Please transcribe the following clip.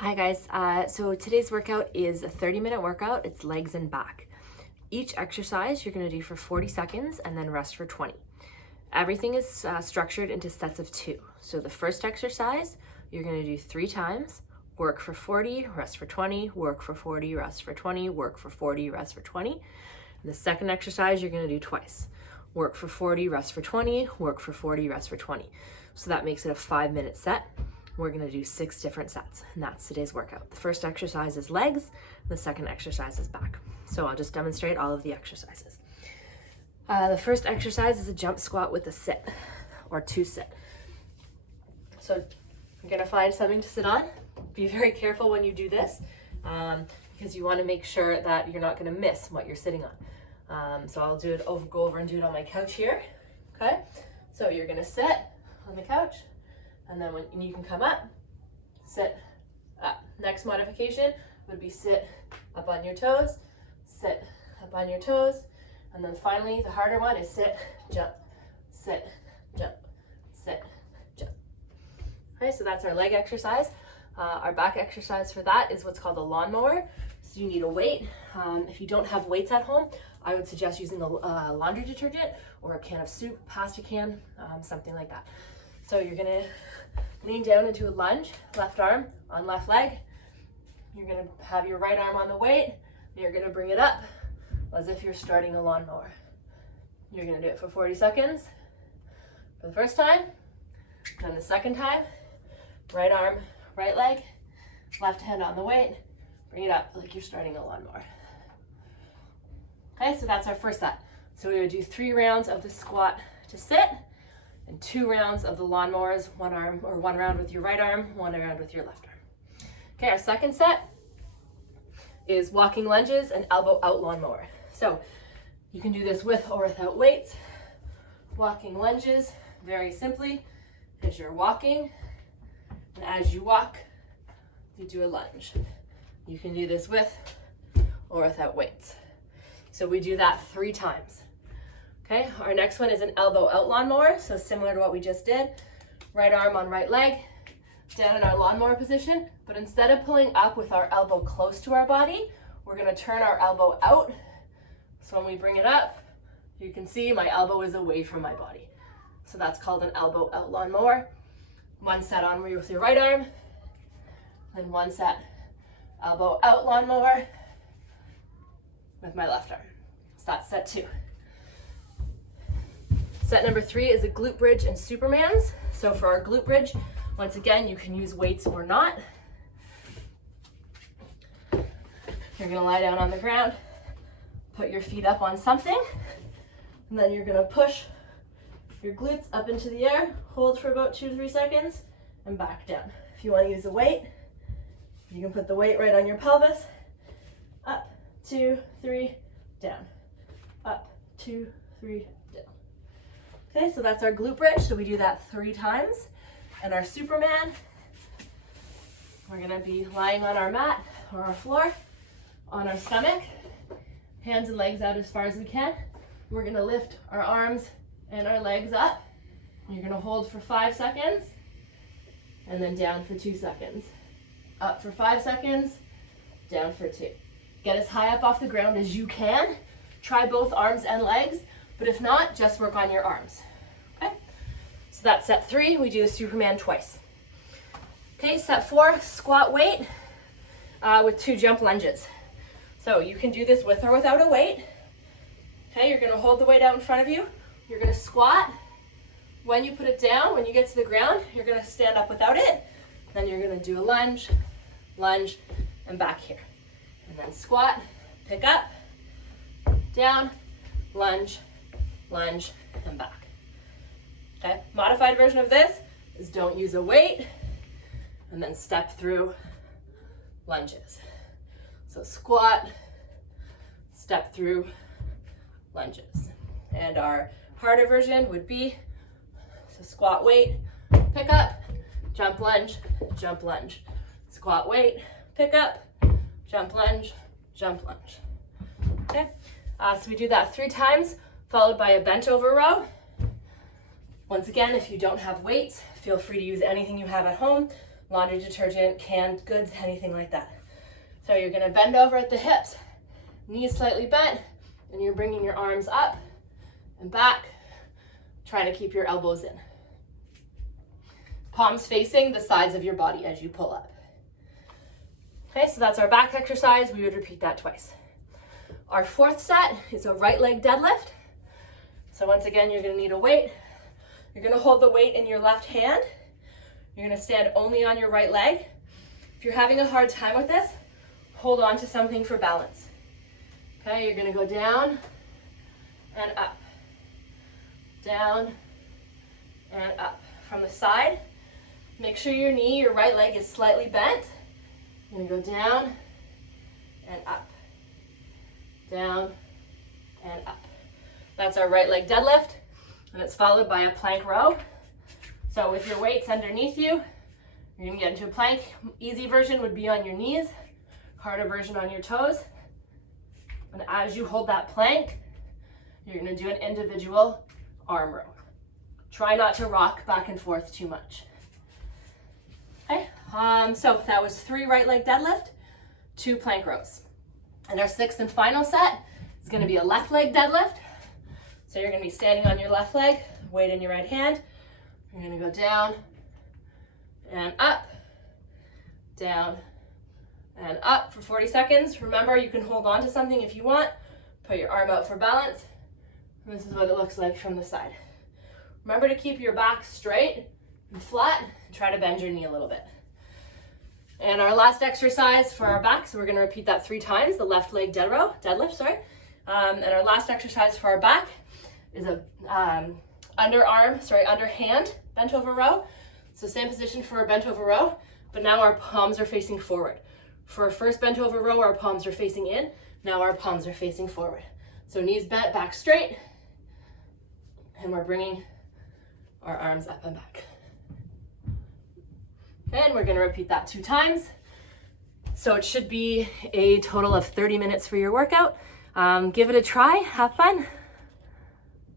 Hi guys, so today's workout is a 30-minute workout. It's legs and back. Each exercise you're gonna do for 40 seconds and then rest for 20. Everything is structured into sets of 2. So the first exercise, you're gonna do 3 times, work for 40, rest for 20, work for 40, rest for 20, work for 40, rest for 20. And the second exercise you're gonna do twice. Work for 40, rest for 20, work for 40, rest for 20. So that makes it a 5-minute set. We're gonna do 6 different sets, and that's today's workout. The first exercise is legs, the second exercise is back. So I'll just demonstrate all of the exercises. The first exercise is a jump squat with a sit, or 2 sit. So you're gonna find something to sit on. Be very careful when you do this, because you wanna make sure that you're not gonna miss what you're sitting on. So I'll go over and do it on my couch here, okay? So you're gonna sit on the couch, and then when you can come up, sit up. Next modification would be sit up on your toes, sit up on your toes, and then finally the harder one is sit, jump, sit, jump, sit, jump. Okay, so that's our leg exercise. Our back exercise for that is what's called a lawnmower. So you need a weight. If you don't have weights at home, I would suggest using a laundry detergent or a can of soup, pasta can, something like that. So you're gonna lean down into a lunge, left arm on left leg. You're gonna have your right arm on the weight. And you're gonna bring it up as if you're starting a lawnmower. You're gonna do it for 40 seconds for the first time. Then the second time, right arm, right leg, left hand on the weight. Bring it up like you're starting a lawnmower. Okay, so that's our first set. So we would do 3 rounds of the squat to sit, and 2 rounds of the lawnmowers, 1 round with your right arm, 1 round with your left arm. Okay, our second set is walking lunges and elbow out lawnmower. So you can do this with or without weights. Walking lunges, very simply, is you're walking, and as you walk, you do a lunge. You can do this with or without weights. So we do that 3 times. Okay, our next one is an elbow out lawnmower, so similar to what we just did. Right arm on right leg, down in our lawnmower position, but instead of pulling up with our elbow close to our body, we're gonna turn our elbow out. So when we bring it up, you can see my elbow is away from my body. So that's called an elbow out lawnmower. 1 set on with your right arm, then 1 set elbow out lawnmower with my left arm. So that's set 2. Set number 3 is a glute bridge and Supermans. So for our glute bridge, once again, you can use weights or not. You're gonna lie down on the ground, put your feet up on something, and then you're gonna push your glutes up into the air, hold for about 2-3 seconds, and back down. If you wanna use a weight, you can put the weight right on your pelvis. Up, 2, 3, down. Up, 2, 3, down. Okay, so that's our glute bridge. So we do that 3 times. And our Superman, we're gonna be lying on our mat or our floor, on our stomach, hands and legs out as far as we can. We're gonna lift our arms and our legs up. You're gonna hold for 5 seconds, and then down for 2 seconds. Up for 5 seconds, down for 2. Get as high up off the ground as you can. Try both arms and legs, but if not, just work on your arms. Okay? So that's set 3. We do the Superman twice. Okay, set 4, squat weight with 2 jump lunges. So you can do this with or without a weight. Okay, you're gonna hold the weight out in front of you. You're gonna squat. When you put it down, when you get to the ground, you're gonna stand up without it. Then you're gonna do a lunge, lunge, and back here. And then squat, pick up, down, lunge, lunge, and back. Okay, modified version of this is don't use a weight, and then step through lunges. So squat, step through lunges. And our harder version would be, so squat weight, pick up, jump lunge, squat weight, pick up, jump lunge, jump lunge. Okay, so we do that 3 times, followed by a bent over row. Once again, if you don't have weights, feel free to use anything you have at home. laundry detergent, canned goods, anything like that. So you're gonna bend over at the hips, knees slightly bent, and you're bringing your arms up and back, trying to keep your elbows in. Palms facing the sides of your body as you pull up. Okay, so that's our back exercise. We would repeat that twice. Our fourth set is a right leg deadlift. So once again, you're gonna need a weight. You're gonna hold the weight in your left hand. You're gonna stand only on your right leg. If you're having a hard time with this, hold on to something for balance. Okay, you're gonna go down and up. Down and up. From the side, make sure your knee, your right leg is slightly bent. You're gonna go down and up. Down and up. That's our right leg deadlift, and it's followed by a plank row. So with your weights underneath you, you're gonna get into a plank. Easy version would be on your knees, harder version on your toes. And as you hold that plank, you're gonna do an individual arm row. Try not to rock back and forth too much. Okay, so that was 3 right leg deadlift, 2 plank rows. And our 6th and final set is gonna be a left leg deadlift. So you're gonna be standing on your left leg, weight in your right hand. You're gonna go down and up, down and up for 40 seconds. Remember, you can hold on to something if you want. Put your arm out for balance. And this is what it looks like from the side. Remember to keep your back straight and flat, and try to bend your knee a little bit. And our last exercise for our back, so we're gonna repeat that 3 times, the left leg deadlift. And our last exercise for our back is a underhand bent over row. So same position for a bent over row, but now our palms are facing forward. For our first bent over row, our palms are facing in. Now our palms are facing forward. So knees bent, back straight, and we're bringing our arms up and back. And we're gonna repeat that 2 times. So it should be a total of 30 minutes for your workout. Give it a try, have fun.